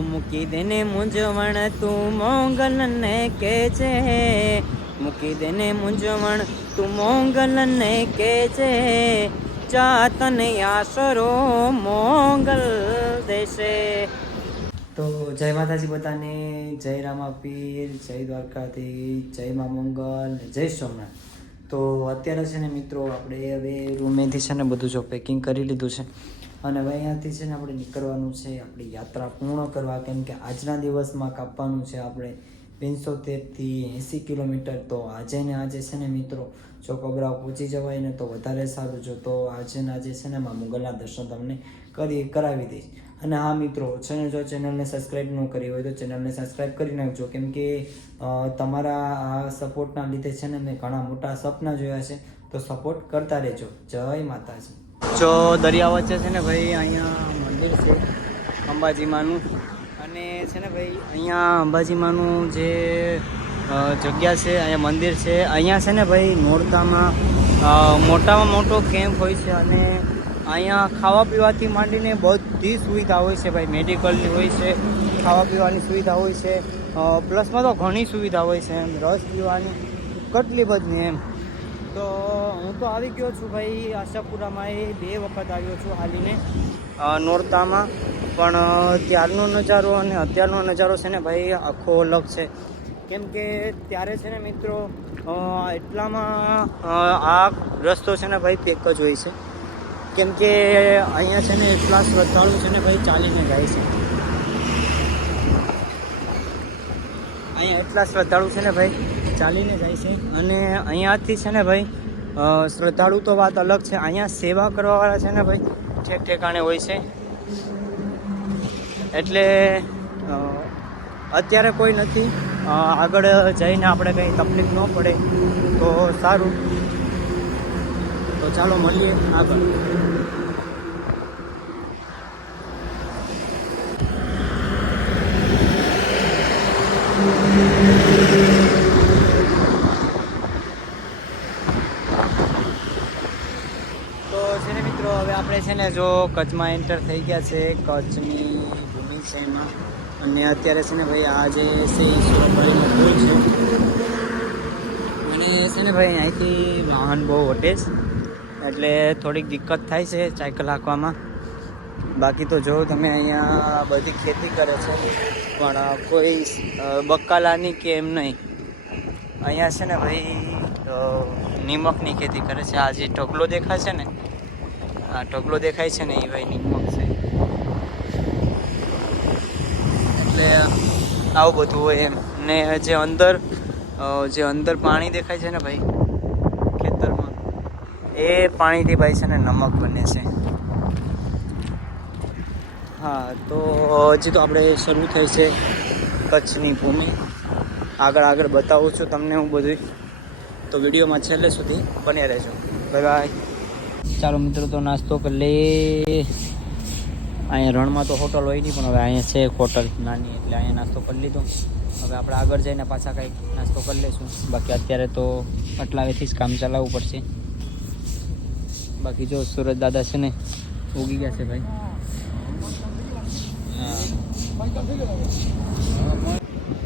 મૂકી દેને મૂંઝવણ તું મોગલને કે છે, મૂકી દેને મૂંઝવણ તું મોગલને કે છે, જા તને આશરો મોગલ દેશે. તો જય માતાજી બધાને, જય રામાપીર, જય દ્વારકાથી, જય મા મંગલ, જય સોમનાથ. તો અત્યારે છે ને મિત્રો આપણે હવે રૂમેથી છે ને બધું જો પેકિંગ કરી લીધું છે અને હવે અહીંયાથી છે ને આપણે નીકળવાનું છે આપણી યાત્રા પૂર્ણ કરવા. કેમ કે આજના દિવસમાં કાપવાનું છે આપણે 75થી 80 કિલોમીટર. તો આજે ને આજે છે ને મિત્રો જો કબરાવ પહોંચી જવાય ને તો વધારે સારું. જો તો આજે ને આજે છે ને મા મંગલના દર્શન તમને કરાવી દઈશ. અને હા મિત્રો છે ને જો ચેનલને સબસ્ક્રાઈબ ન કરી હોય તો ચેનલને સબસ્ક્રાઈબ કરી નાખજો. કેમ કે તમારા આ સપોર્ટના લીધે છે ને મેં ઘણા મોટા સપના જોયા છે. તો સપોર્ટ કરતા રહેજો. જય માતાજી. જો દરિયા વચ્ચે છે ને ભાઈ અહીંયા મંદિર છે અંબાજી માનું. અને છે ને ભાઈ અહીંયા અંબાજી માનું જે જગ્યા છે, અહીંયા મંદિર છે. અહીંયા છે ને ભાઈ નોરતામાં મોટામાં મોટો કેમ્પ હોય છે અને અહીંયા ખાવા પીવાથી માંડીને બધી સુવિધા હોય છે ભાઈ. મેડિકલની હોય છે, ખાવા પીવાની સુવિધા હોય છે, પ્લસમાં તો ઘણી સુવિધા હોય છે એમ, રસ પીવાની કેટલી બધી એમ. તો હું તો આવી ગયો છું ભાઈ આશાપુરામાં, એ 2 વખત આવ્યો છું હાલીને નોરતામાં. પણ ત્યારનો નજારો અને અત્યારનો નજારો છે ને ભાઈ આખો અલગ છે. કેમ કે ત્યારે છે ને મિત્રો એટલામાં આ રસ્તો છે ને ભાઈ પેક જ હોય છે. કેમ કે અહીંયા છે ને એટલા શ્રદ્ધાળુ છે ને ભાઈ ચાલીને જાય છે. અહીંયા એટલા શ્રદ્ધાળુ છે ને ભાઈ ચાલીને જાય છે. અને અહીંયાથી છે ને ભાઈ શ્રદ્ધાળુ તો વાત અલગ છે, અહીંયા સેવા કરવાવાળા છે ને ભાઈ ઠેક ઠેકાણે હોય છે. એટલે અત્યારે કોઈ નથી, આગળ જઈને આપણે કંઈ તકલીફ ન પડે તો સારું. તો ચાલો મળીએ આગળ. તો છે ને મિત્રો હવે આપણે છે ને જો કચ્છમાં એન્ટર થઈ ગયા છે, કચ્છની ભૂમિ છે એમાં. અને અત્યારે છે ને ભાઈ આ જે છે ઈશ્વરભાઈનો પુલ છે. અને છે ને ભાઈ અહીંથી વાહન બહુ વટે છે એટલે થોડીક દિક્કત થાય છે સાયકલ હાંકવામાં. બાકી તો જો તમે અહીંયા બધી ખેતી કરે છે પણ કોઈ બકાલાની કે એમ નહીં. અહીંયા છે ને ભાઈ નિમકની ખેતી કરે છે. આ જે ઢગલો દેખાય છે ને, આ ઢગલો દેખાય છે ને એ ભાઈ નિમક છે. એટલે આવું બધું હોય એમ. ને જે અંદર પાણી દેખાય છે ને ભાઈ ખેતરમાં, એ પાણીથી ભાઈ છે ને નમક બને છે. હા તો હજી તો આપણે શરૂ થઈ છે કચ્છની ભૂમિ. આગળ બતાવું છું તમને હું બધું. તો વિડીયોમાં છેલ્લે સુધી બન્યા રહેજો. Bye bye. ચાલો મિત્રો તો નાસ્તો કરી લઈએ. અહીંયા રણમાં તો હોટલ હોય નહીં, પણ હવે અહીંયા છે એક હોટલ નાની, એટલે અહીંયા નાસ્તો કરી લીધો. હવે આપણે આગળ જઈને પાછા કંઈક નાસ્તો કરી લઈશું. બાકી અત્યારે તો અટલાવેથી જ કામ ચલાવવું પડશે. બાકી જો સુરજ દાદા છે ને ઉગી ગયા છે ભાઈ.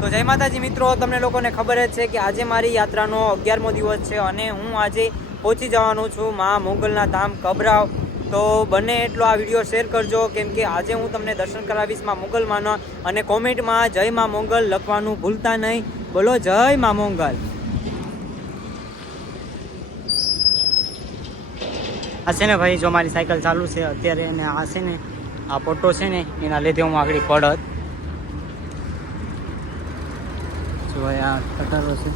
તો જય માતાજી મિત્રો, તમને લોકોને ખબર જ છે કે આજે મારી યાત્રાનો 11મો દિવસ છે અને હું આજે પહોંચી જવાનો છું મા મોગલના ધામ કબરાવ. તો બને એટલો આ વિડીયો શેર કરજો, કેમ કે આજે હું તમને દર્શન કરાવીશ મા મોગલમાંના. અને કોમેન્ટમાં જય મા મોગલ લખવાનું ભૂલતા નહીં. બોલો જય મા મોગલ. આ છે ને ભાઈ જો મારી સાયકલ ચાલુ છે અત્યારે, અને આ છે ને આ ફોટો છે ને એના લીધે હું આગળ પડત. જો ભાઈ આ કટારો છે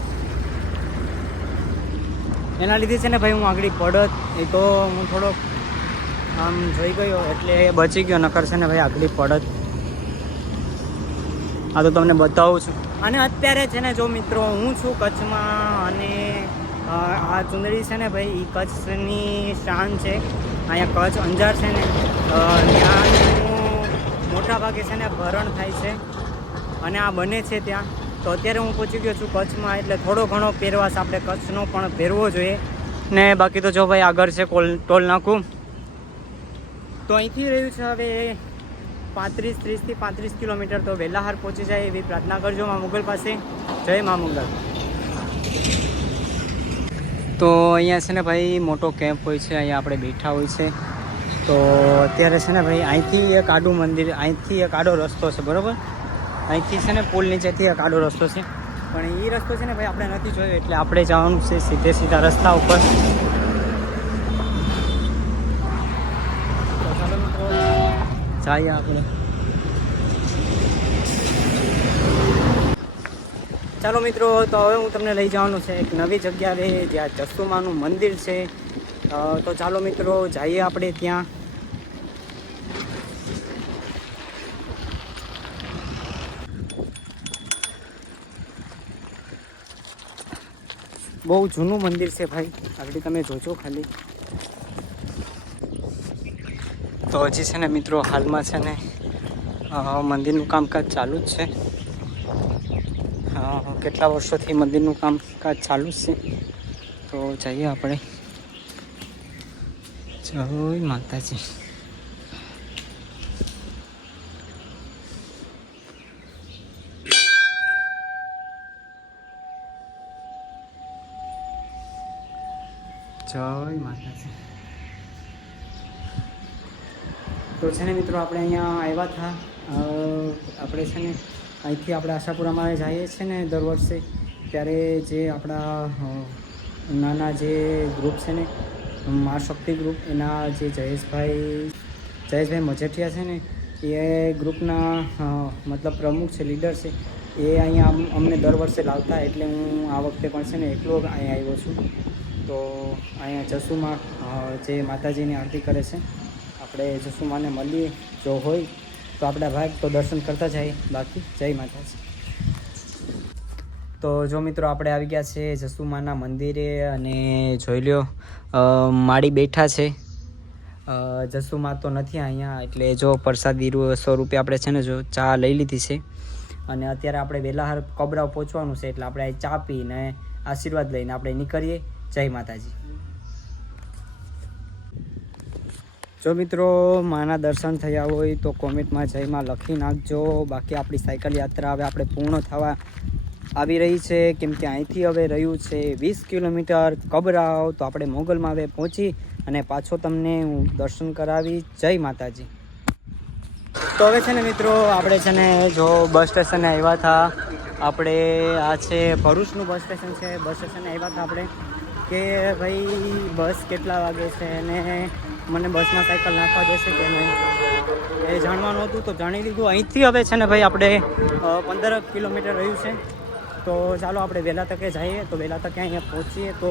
એના લીધે છે ને ભાઈ હું આગળ પડત. એ તો હું થોડોક આમ જોઈ ગયો એટલે બચી ગયો, નકર છે ને ભાઈ આગળ પડત. આ તો તમને બતાવું છું. અને અત્યારે છે ને જો મિત્રો હું છું કચ્છમાં, અને આ ચુંદડી છે ને ભાઈ એ કચ્છની શાન છે. અહીંયા કચ્છ અંજાર છે ને ત્યાંનું મોટા ભાગે છે ને ભરણ થાય છે અને આ બને છે ત્યાં. તો અત્યારે હું પહોંચી ગયો છું કચ્છમાં, એટલે થોડો ઘણો પહેરવાશ આપણે કચ્છનો પણ પહેરવો જોઈએ. ને બાકી તો જો ભાઈ આગળ છે ટોલ નાકું. તો અહીંથી રહ્યું છે હવે 30 થી 35 કિલોમીટર. તો વહેલા હાર પહોંચી જાય એવી પ્રાર્થના કરજો મા મોગલ પાસે. જય મા મોગલ. તો અહીંયા છે ને ભાઈ મોટો કેમ્પ હોય છે, અહીંયા આપણે બેઠા હોય છે. તો અત્યારે છે ને ભાઈ અહીંથી એક આડું મંદિર, અહીંથી એક આડો રસ્તો છે, બરાબર. અહીંથી છે ને પુલ નીચેથી એક આડો રસ્તો છે, પણ એ રસ્તો છે ને ભાઈ આપણે નથી જોયો, એટલે આપણે જવાનું છે સીધા રસ્તા ઉપર. તો ચાલો મિત્રો જઈએ આપણે. ચાલો મિત્રો, તો હવે હું તમને લઈ જવાનું છે એક નવી જગ્યાએ જ્યાં જસુમાનું મંદિર છે. તો ચાલો મિત્રો જઈએ આપણે ત્યાં. બહુ જૂનું મંદિર છે ભાઈ, આગળ તમે જોજો ખાલી. તો હજી છે ને મિત્રો હાલમાં છે ને મંદિરનું કામકાજ ચાલુ જ છે. કેટલા વર્ષોથી મંદિરનું કામકાજ ચાલુ જ છે. તો જઈએ આપણે. જય માતાજી. જય માતાજી. તો છે ને મિત્રો આપણે અહીંયા આવ્યા હતા. આપણે છે ને અહીંથી આપણે આશાપુરામાં જઈએ છીએ ને દર વર્ષે, ત્યારે જે આપણા નાના જે ગ્રુપ છે ને મા શક્તિ ગ્રુપ, એના જે જયેશભાઈ મજેઠિયા છે ને, એ ગ્રુપના મતલબ પ્રમુખ છે, લીડર છે. એ અહીંયા અમને દર વર્ષે લાવતા, એટલે હું આ વખતે પણ છે ને એકલો અહીંયા આવ્યો છું. તો અહીંયા જસુમાં જે માતાજીની આરતી કરે છે, આપણે જસુમાને મળીએ. જો હોય તો આપણા ભાગ તો દર્શન કરતા જાય, બાકી જય માતાજી. તો જો મિત્રો આપણે આવી ગયા છે જસુમાના મંદિરે, અને જોઈ લ્યો માળી બેઠા છે. જસુમા તો નથી અહીંયા, એટલે જો પ્રસાદી સ્વરૂપે આપણે છે ને જો ચા લઈ લીધી છે. અને અત્યારે આપણે વહેલા કબરાવ પહોંચવાનું છે, એટલે આપણે ચા પીને આશીર્વાદ લઈને આપણે નીકળીએ. જય માતાજી. જો મિત્રો માના દર્શન થયા હોય તો કોમેન્ટમાં જય માં લખી નાખજો. બાકી આપણી સાયકલ યાત્રા હવે આપણે પૂર્ણ થવા આવી રહી છે, કેમ કે અહીંથી હવે રહ્યું છે 20 કિલોમીટર કબરાવ. તો આપણે મોગલમાં હવે પહોંચી અને પાછો તમને હું દર્શન કરાવી. જય માતાજી. તો હવે છે ને મિત્રો આપણે છે ને જો બસ સ્ટેશને આવ્યા હતા. આપણે આ છે ભરૂચનું બસ સ્ટેશન છે. બસ સ્ટેશને આવ્યા હતા આપણે કે ભાઈ બસ કેટલા વાગે છે અને મને બસમાં સાયકલ નાખવા દેશે કે નહીં, એ જાણવાનું હતું. તો જાણી લીધું. અહીંથી હવે છે ને ભાઈ આપણે 15 કિલોમીટર રહ્યું છે. તો ચાલો આપણે વહેલા તકે જઈએ. તો વહેલા તકે અહીંયા પહોંચીએ તો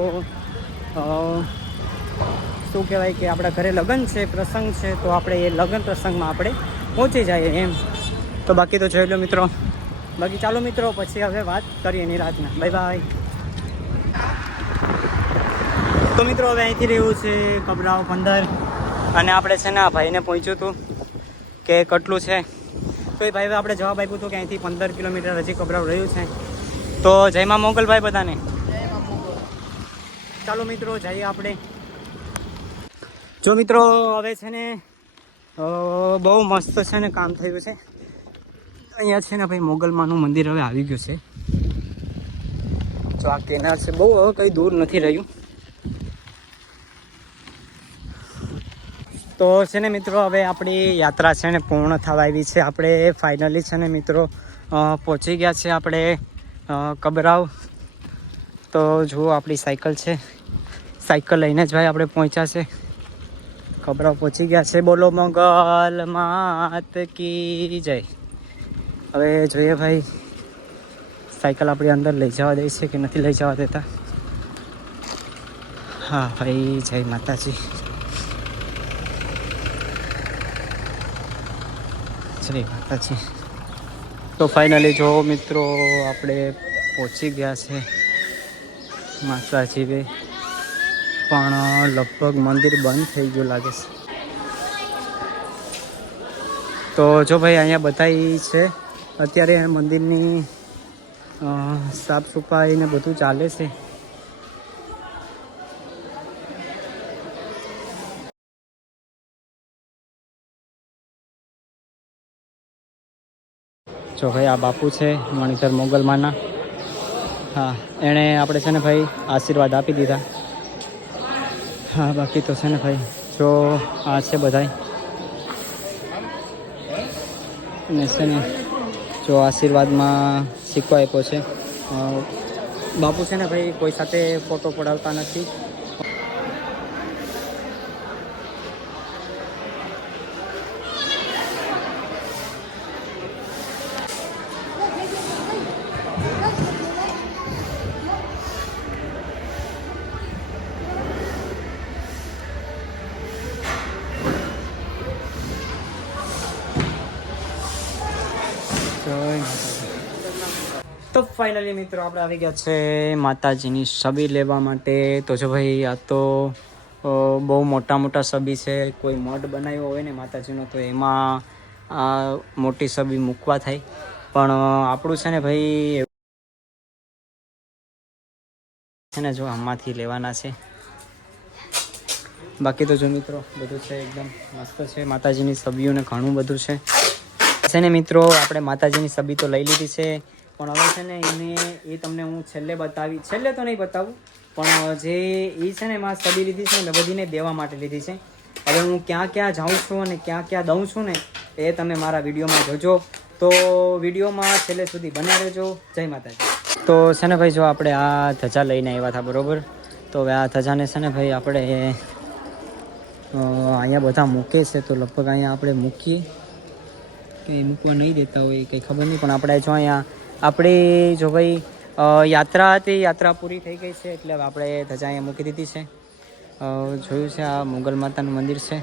શું કહેવાય કે આપણા ઘરે લગ્ન છે, પ્રસંગ છે. તો આપણે એ લગ્ન પ્રસંગમાં આપણે પહોંચી જઈએ એમ. તો બાકી તો જોઈ લો મિત્રો. બાકી ચાલો મિત્રો પછી હવે વાત કરીએ નિરાંતના. Bye bye. તો મિત્રો હવે અહીંથી રહ્યું છે કબરાવ 15, અને આપણે છે ને આ ભાઈને પૂછ્યું હતું કે કેટલું છે. તો એ ભાઈ આપણે જવાબ આપ્યો હતો કે અહીંથી 15 કિલોમીટર હજી કબરાવ રહ્યું છે. તો જય માં મોગલભાઈ બધાને. ચાલો મિત્રો જઈએ આપણે. જો મિત્રો હવે છે ને બહુ મસ્ત છે ને કામ થયું છે અહીંયા. છે ને ભાઈ મોગલમાનું મંદિર હવે આવી ગયું છે. જો આ કેનાર છે, બહુ હવે કંઈ દૂર નથી રહ્યું. તો છે ને મિત્રો હવે આપણી યાત્રા છે ને પૂર્ણ થવા આવી છે. આપણે ફાઇનલી છે ને મિત્રો પહોંચી ગયા છે આપણે કબરાવ. તો જુઓ આપણી સાયકલ છે, સાયકલ લઈને જ ભાઈ આપણે પહોંચ્યા છે. કબરાવ પહોંચી ગયા છે. બોલો મોગલ માત કી જય. હવે જોઈએ ભાઈ સાયકલ આપણી અંદર લઈ જવા દે છે કે નથી લઈ જવા દેતા. હા ભાઈ જય માતાજી. જય માતાજી. તો ફાઇનલી જો મિત્રો આપણે પહોંચી ગયા છે માતાજી. પણ લગભગ મંદિર બંધ થઈ ગયું લાગે છે. તો જો ભાઈ અહીંયા બધાઈ છે અત્યારે મંદિરની સાફ સફાઈ ને બધું ચાલે છે. જો ભાઈ આ બાપુ છે મણિધર મોગલમાના. હા, એણે આપણે છે ને ભાઈ આશીર્વાદ આપી દીધા. હા, બાકી તો છે ને ભાઈ જો આ છે બધાય અને છે ને જો આશીર્વાદમાં સિક્કો આપ્યો છે. બાપુ છે ને ભાઈ કોઈ સાથે ફોટો પડાવતા નથી. તો ફાઇનલી મિત્રો આપણે આવી ગયા છે માતાજીની છબી લેવા માટે. તો જો ભાઈ આ તો બહુ મોટા મોટા છબી છે. કોઈ મઢ બનાવ્યો હોય ને માતાજીનો તો એમાં આ મોટી છબી મૂકવા થાય, પણ આપણું છે ને ભાઈ છે ને જો આમાંથી લેવાના છે. બાકી તો જો મિત્રો બધું છે એકદમ મસ્ત છે. માતાજીની છબીઓને ઘણું બધું છે ને મિત્રો. આપણે માતાજીની છબી તો લઈ લીધી છે, પણ હવે છે ને એ તમને હું છેલ્લે તો નહીં બતાવું, પણ જે એ છે ને એમાં છબી લીધી છે ને બધીને દેવા માટે લીધી છે. હવે હું ક્યાં ક્યાં જાઉં છું અને ક્યાં ક્યાં દઉં છું ને એ તમે મારા વિડીયોમાં જોજો. તો વિડીયોમાં છેલ્લે સુધી બન્યા રહેજો. જય માતાજી. તો છે ને ભાઈ જો આપણે આ ધજા લઈને આવ્યા હતા, બરાબર. તો હવે આ ધજાને છે ને ભાઈ આપણે અહીંયા બધા મૂકે છે, તો લગભગ અહીંયા આપણે મૂકીએ કે મૂકવા નહીં દેતા હોય કંઈ ખબર નહીં, પણ આપણે જો અહીંયા આપણી જો ભાઈ યાત્રા હતી, યાત્રા પૂરી થઈ ગઈ છે એટલે હવે આપણે ધજા અહીંયા મૂકી દીધી છે. જોયું છે આ મોગલ માતાનું મંદિર છે.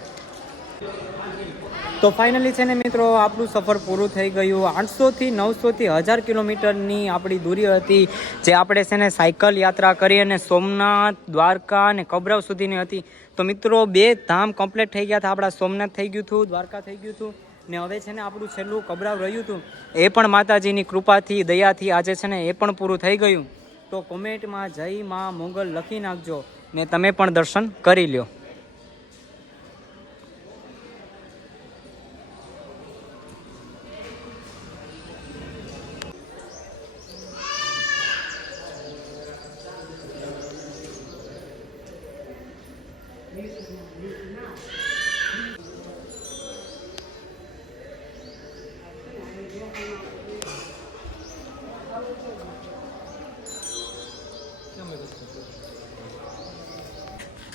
તો ફાઇનલી છે ને મિત્રો આપણું સફર પૂરું થઈ ગયું. 800થી 900થી 1000 કિલોમીટરની આપણી દૂરી હતી, જે આપણે છે ને સાયકલ યાત્રા કરી અને સોમનાથ, દ્વારકા અને કબરાવ સુધીની હતી. તો મિત્રો 2 ધામ કમ્પ્લીટ થઈ ગયા હતા. આપણા સોમનાથ થઈ ગયું હતું, દ્વારકા થઈ ગયું હતું, ને હવે છે ને આપણું છેલ્લું કબરાવ રહ્યું હતું. એ પણ માતાજીની કૃપાથી, દયાથી આજે છે ને એ પણ પૂરું થઈ ગયું. તો કોમેન્ટમાં જય માં મોગલ લખી નાખજો ને તમે પણ દર્શન કરી લ્યો.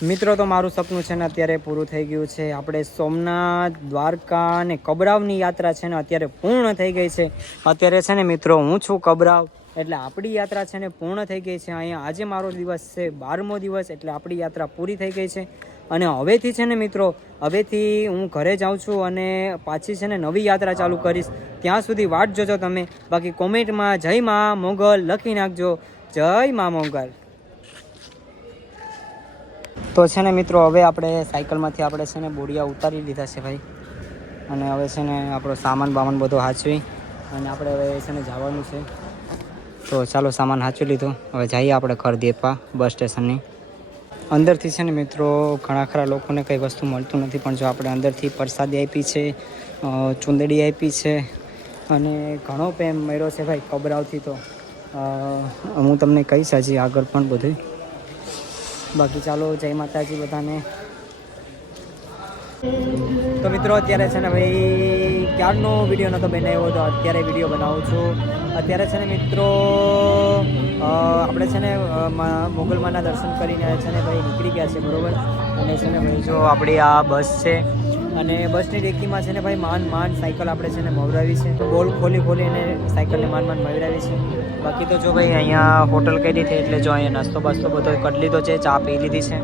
મિત્રો તો મારું સપનું છે ને અત્યારે પૂરું થઈ ગયું છે. આપણે સોમનાથ, દ્વારકા અને કબરાવની યાત્રા છે ને અત્યારે પૂર્ણ થઈ ગઈ છે. અત્યારે છે ને મિત્રો હું છું કબરાવ, એટલે આપણી યાત્રા છે ને પૂર્ણ થઈ ગઈ છે. અહીંયા આજે મારો દિવસ છે 12મો દિવસ, એટલે આપણી યાત્રા પૂરી થઈ ગઈ છે. અને હવેથી છે ને મિત્રો હવેથી હું ઘરે જાઉં છું અને પાછી છે ને નવી યાત્રા ચાલુ કરીશ. ત્યાં સુધી વાટ જોજો તમે. બાકી કોમેન્ટમાં જય માં મોગલ લખી નાખજો. જય માં મોગલ. તો છે ને મિત્રો હવે આપણે સાયકલમાંથી આપણે છે ને બોડિયા ઉતારી લીધા છે ભાઈ, અને હવે છે ને આપણો સામાન બધો હાચવી અને આપણે હવે છે ને જવાનું છે. તો ચાલો સામાન હાચવી લીધો, હવે જઈએ આપણે ઘર દેપા બસ સ્ટેશનની અંદરથી. છે ને મિત્રો ઘણા ખરા લોકોને કંઈ વસ્તુ મળતું નથી, પણ જો આપણે અંદરથી પ્રસાદી આપી છે, ચૂંદડી આપી છે અને ઘણો પ્રેમ મળ્યો છે ભાઈ કબરાવથી. તો હું તમને કહીશ હજી આગળ પણ બધું. બાકી ચાલો જય માતાજી બધાને. તો મિત્રો અત્યારે છે ને ભાઈ ક્યારનો વિડીયો નહોતો બનાવ્યો, તો અત્યારે વિડીયો બનાવું છું. અત્યારે છે ને મિત્રો આપણે છે ને મોગલમાના દર્શન કરીને છે ને ભાઈ નીકળી ગયા છે, બરાબર. અને છે ને ભાઈ જો આપણી આ બસ છે અને બસની ડેકીમાં છે ને ભાઈ માંડ સાયકલ આપણે છે ને મવરાવી છે. બોલ ખોલીને સાયકલને માંડ મવરાવી છે. બાકી તો જો ભાઈ અહીંયા હોટલ કરી હતી, એટલે જો અહીંયા નાસ્તો બાસ્તો બધો કરી લીધો છે, ચા પી લીધી છે.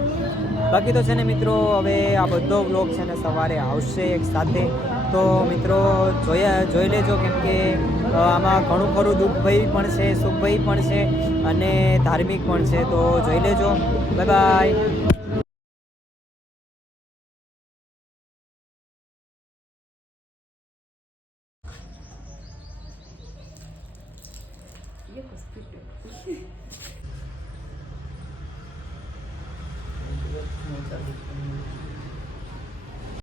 બાકી તો છે ને મિત્રો હવે આ બધો વ્લોગ છે ને સવારે આવશે એક સાથે. તો મિત્રો જોઈ લેજો, કેમ કે આમાં ઘણું ખરું દુઃખભય પણ છે, સુખભય પણ છે અને ધાર્મિક પણ છે. તો જોઈ લેજો. Bye bye.